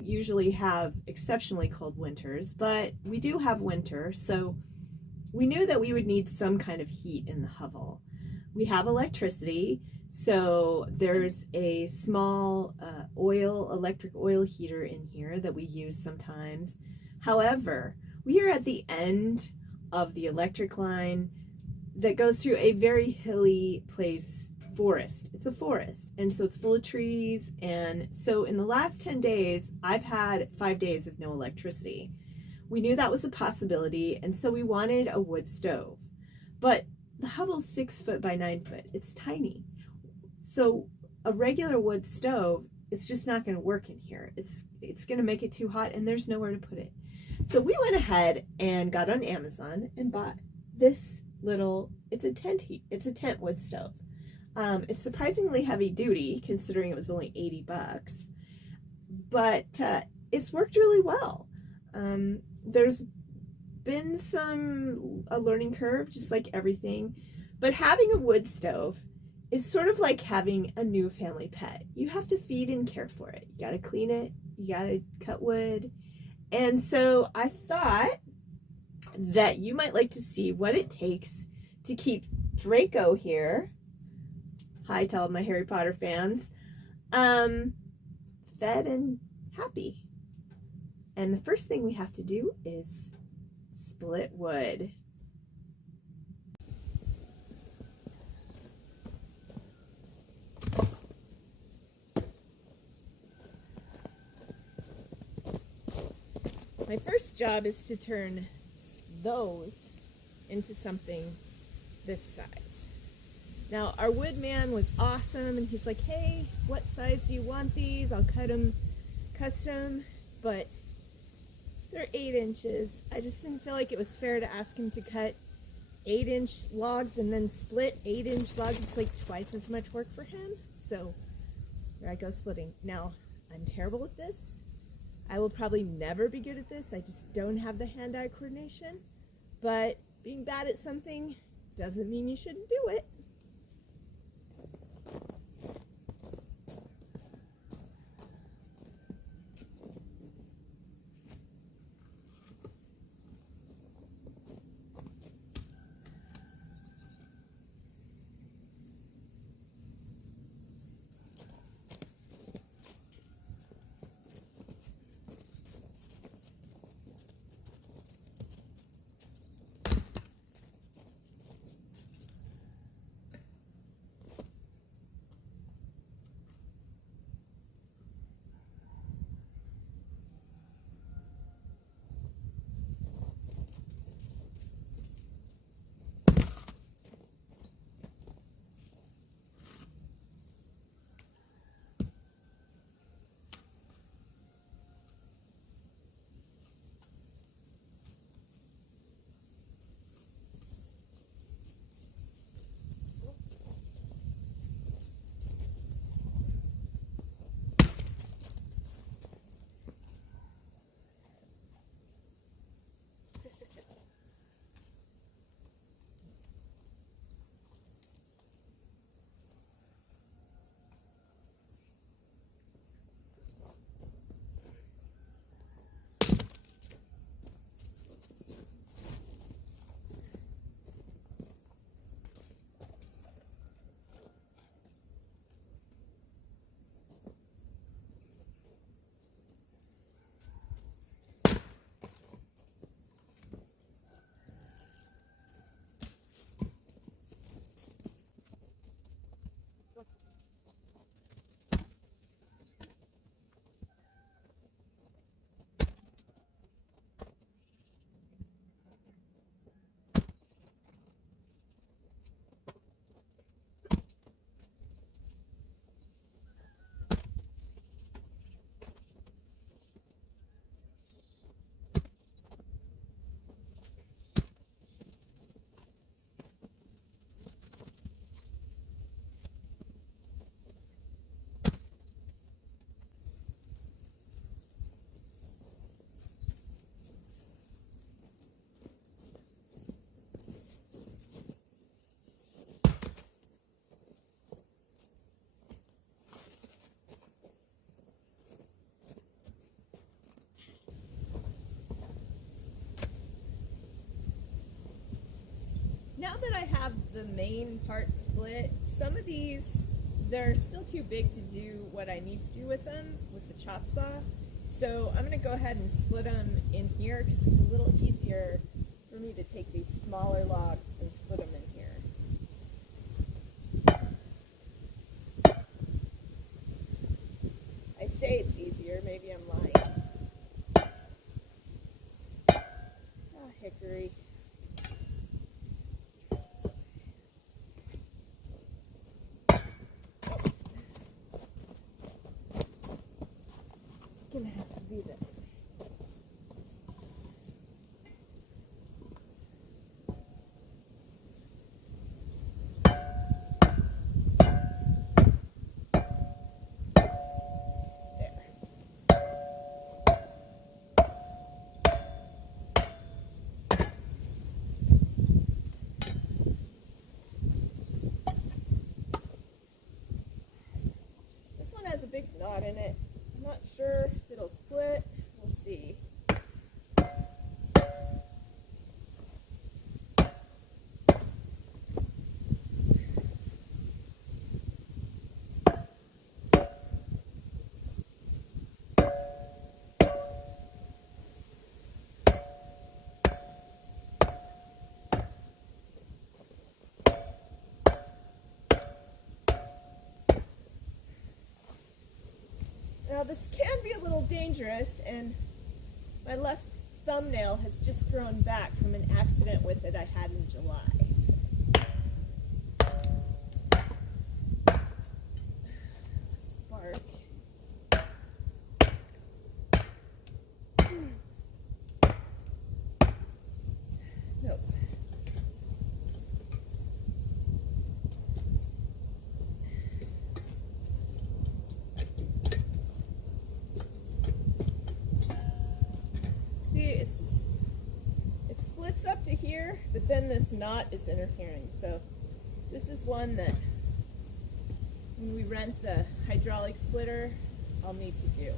Usually have exceptionally cold winters, but we do have winter, so we knew that we would need some kind of heat in the hovel. We have electricity, so there's a small electric oil heater in here that we use sometimes. However, we are at the end of the electric line that goes through a very hilly place, forest. It's a forest, and so it's full of trees, and so in the last 10 days, I've had 5 days of no electricity. We knew that was a possibility, and so we wanted a wood stove. But the hovel's 6 foot by 9 foot. It's tiny. So a regular wood stove is just not going to work in here. It's going to make it too hot, and there's nowhere to put it. So we went ahead and got on Amazon and bought this little, it's a tent wood stove. It's surprisingly heavy duty considering it was only 80 bucks, but it's worked really well. There's been a learning curve, just like everything, but having a wood stove is sort of like having a new family pet. You have to feed and care for it. You got to clean it, you got to cut wood. And so I thought that you might like to see what it takes to keep Draco here, hi to all my Harry Potter fans, fed and happy. And the first thing we have to do is split wood. My first job is to turn those into something this size. Now, our woodman was awesome, and he's like, hey, what size do you want these? I'll cut them custom, but they're 8 inches. I just didn't feel like it was fair to ask him to cut 8-inch logs and then split 8-inch logs. It's like twice as much work for him. So there I go splitting. Now, I'm terrible at this. I will probably never be good at this. I just don't have the hand-eye coordination. But being bad at something doesn't mean you shouldn't do it. Now that I have the main part split, some of these, they're still too big to do what I need to do with them with the chop saw. So I'm going to go ahead and split them in here because it's a little easier for me to take these smaller logs and split them in here. I say it's easier, maybe I'm lying. Ah, hickory. It's gonna have to be this way. Has a big knot in it. I'm not sure if it'll split. We'll see. Now this can be a little dangerous, and my left thumbnail has just grown back from an accident with it I had in July. So. Spark. Nope. It splits up to here, but then this knot is interfering. So this is one that when we rent the hydraulic splitter, I'll need to do.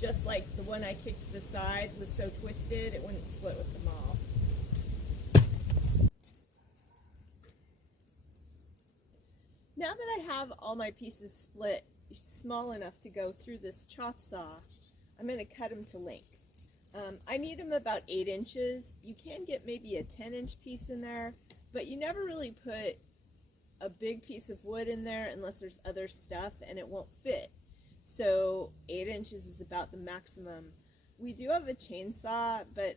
Just like the one I kicked to the side was so twisted, it wouldn't split with the Maul. Now that I have all my pieces split small enough to go through this chop saw, I'm going to cut them to length. I need them about 8 inches. You can get maybe a 10-inch piece in there, but you never really put a big piece of wood in there unless there's other stuff, and it won't fit. So 8 inches is about the maximum. We do have a chainsaw, but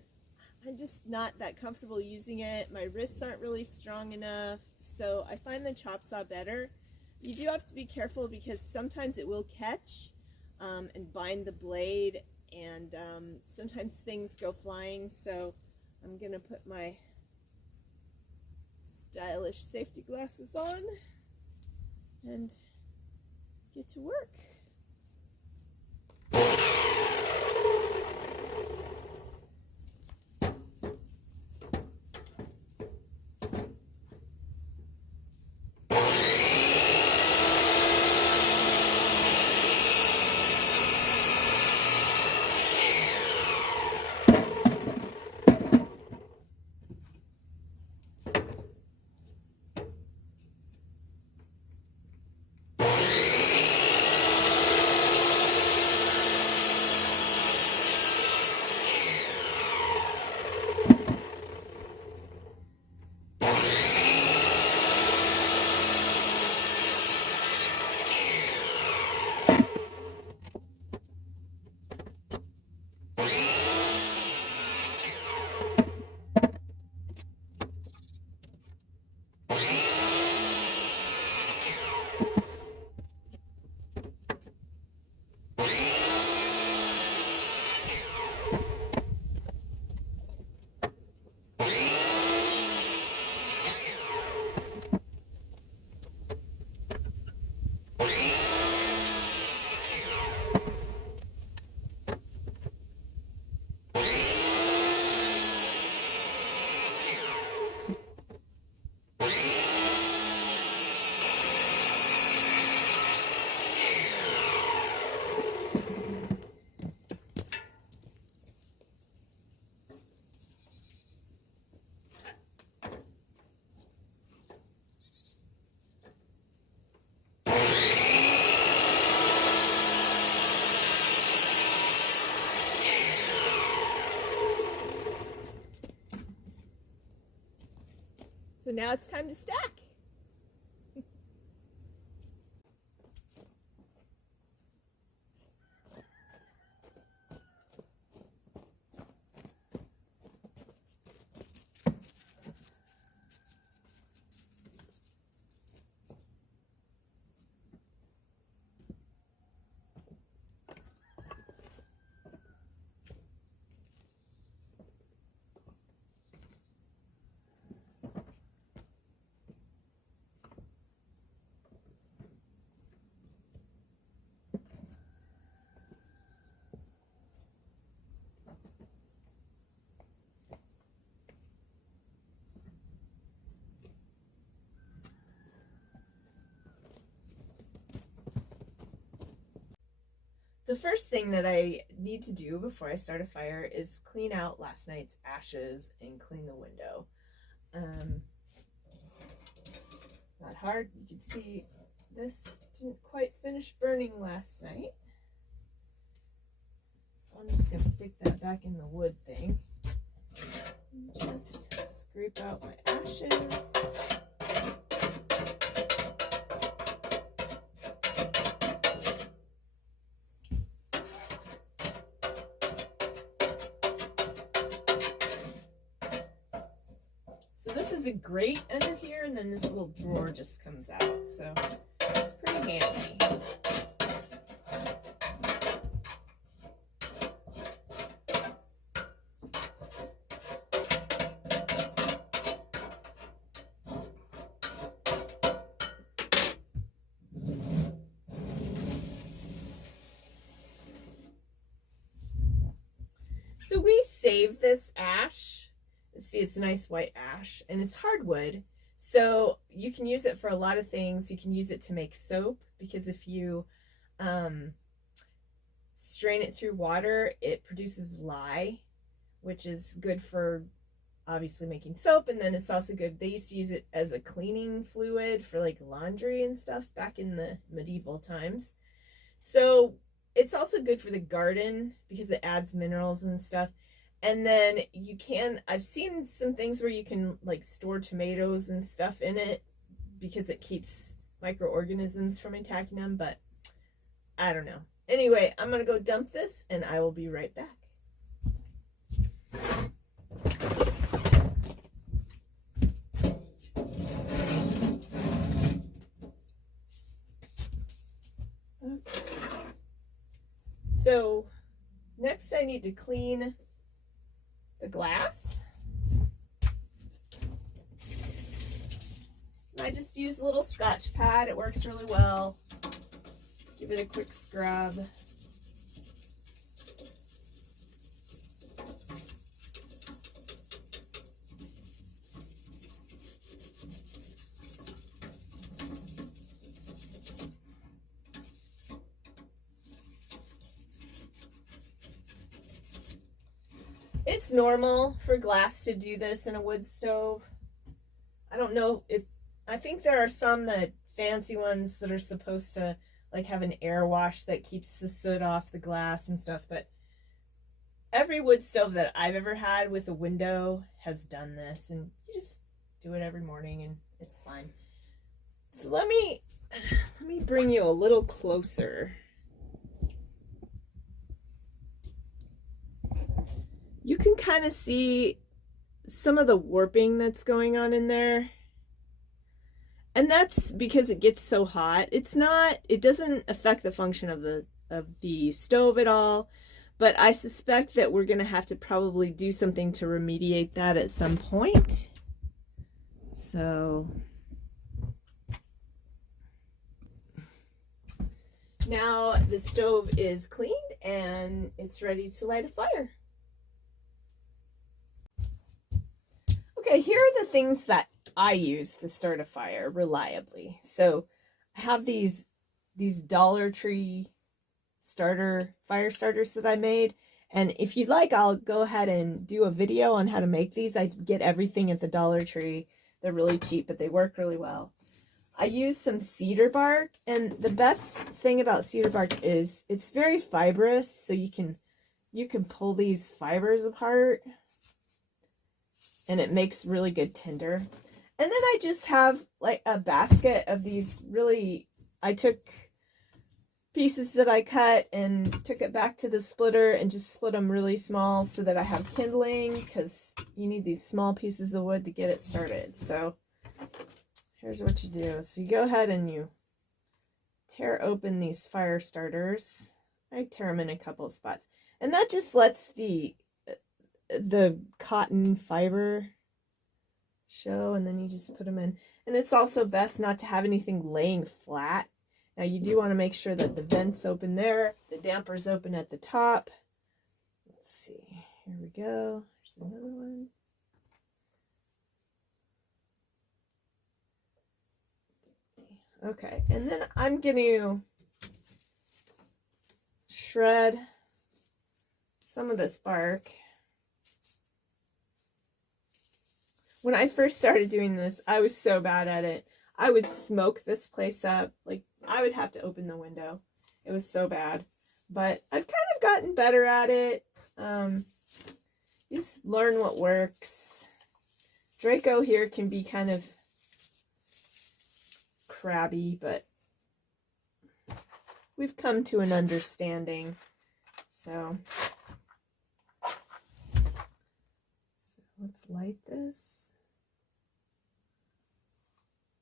I'm just not that comfortable using it. My wrists aren't really strong enough, so I find the chop saw better. You do have to be careful because sometimes it will catch and bind the blade, and sometimes things go flying, so I'm going to put my stylish safety glasses on and get to work. now it's time to stack. The first thing that I need to do before I start a fire is clean out last night's ashes and clean the window. Not hard. You can see this didn't quite finish burning last night. So I'm just going to stick that back in the wood thing. And just scrape out my ashes. So this is a grate under here, and then this little drawer just comes out, so it's pretty handy. So we save this ash. See, it's a nice white ash, and it's hardwood, so you can use it for a lot of things. You can use it to make soap, because if you strain it through water, it produces lye, which is good for obviously making soap, and then it's also good. They used to use it as a cleaning fluid for like laundry and stuff back in the medieval times. So it's also good for the garden because it adds minerals and stuff. And then you can, I've seen some things where you can like store tomatoes and stuff in it because it keeps microorganisms from attacking them, but I don't know. Anyway, I'm going to go dump this and I will be right back. Okay. So next I need to clean the glass. I just use a little Scotch pad. It works really well. Give it a quick scrub. It's normal for glass to do this in a wood stove. I don't know if, I think there are some that fancy ones that are supposed to like have an air wash that keeps the soot off the glass and stuff, but every wood stove that I've ever had with a window has done this, and you just do it every morning and it's fine. So let me bring you a little closer. You can kind of see some of the warping that's going on in there. And that's because it gets so hot. It doesn't affect the function of the stove at all, but I suspect that we're going to have to probably do something to remediate that at some point. So now the stove is cleaned and it's ready to light a fire. Okay, here are the things that I use to start a fire reliably. So I have these Dollar Tree fire starters that I made. And if you'd like, I'll go ahead and do a video on how to make these. I get everything at the Dollar Tree. They're really cheap, but they work really well. I use some cedar bark, and the best thing about cedar bark is it's very fibrous, so you can pull these fibers apart. And it makes really good tinder. And then I just have like a basket of these I took pieces that I cut and took it back to the splitter and just split them really small so that I have kindling, because you need these small pieces of wood to get it started. So here's what you do. So you go ahead and you tear open these fire starters. I tear them in a couple of spots. And that just lets the cotton fiber show, and then you just put them in. And it's also best not to have anything laying flat. Now you do want to make sure that the vents open there, the damper's open at the top. Let's see, here we go. There's another one. Okay, and then I'm going to shred some of this bark. When I first started doing this, I was so bad at it. I would smoke this place up. Like, I would have to open the window. It was so bad. But I've kind of gotten better at it. Just learn what works. Draco here can be kind of crabby, but we've come to an understanding. So let's light this.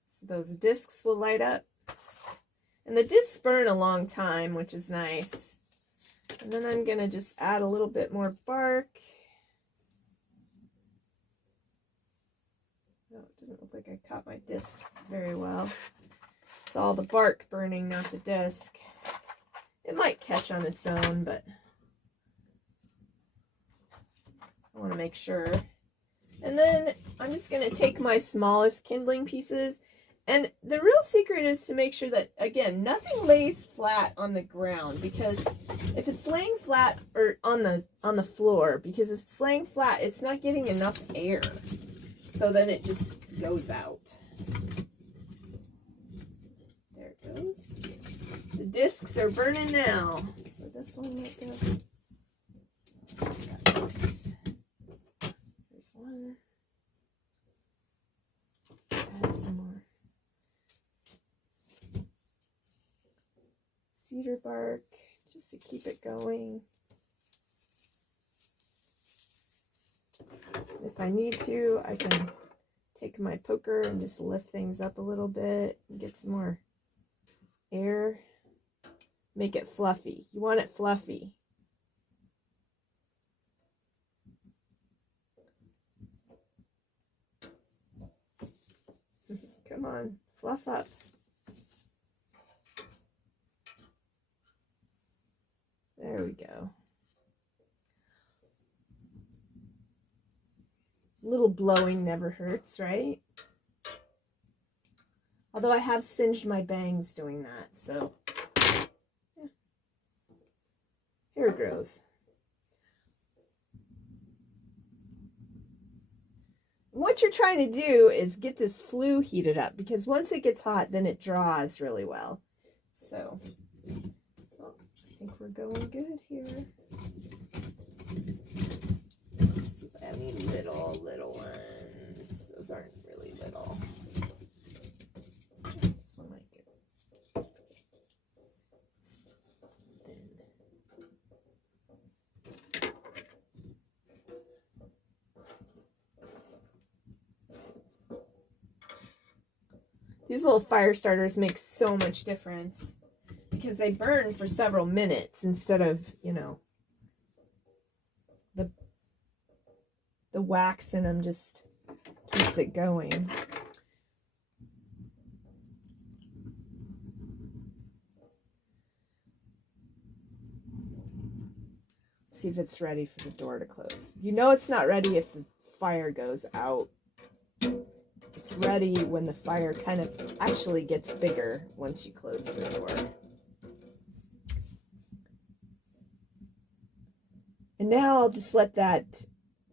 So those discs will light up. And the discs burn a long time, which is nice. And then I'm going to just add a little bit more bark. Oh, it doesn't look like I caught my disc very well. It's all the bark burning, not the disc. It might catch on its own, but I want to make sure. And then I'm just going to take my smallest kindling pieces. And the real secret is to make sure that, again, nothing lays flat on the ground, because if it's laying flat or on the floor, because if it's laying flat, it's not getting enough air. So then it just goes out. There it goes. The discs are burning now. So this one might go. There's one. Let's add some more cedar bark just to keep it going. If I need to, I can take my poker and just lift things up a little bit and get some more air. Make it fluffy. You want it fluffy. Come on, fluff up. There we go. A little blowing never hurts, right? Although I have singed my bangs doing that, so yeah. Hair grows. What you're trying to do is get this flue heated up, because once it gets hot, then it draws really well. So I think we're going good here. Let's see if I have any little ones. Those aren't really little. This one might get thin. These little fire starters make so much difference, because they burn for several minutes instead of, you know, the wax in them just keeps it going. Let's see if it's ready for the door to close. You know it's not ready if the fire goes out. It's ready when the fire kind of actually gets bigger once you close the door. And now I'll just let that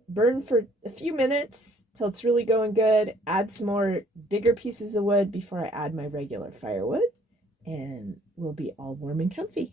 burn for a few minutes till it's really going good. Add some more bigger pieces of wood before I add my regular firewood. And we'll be all warm and comfy.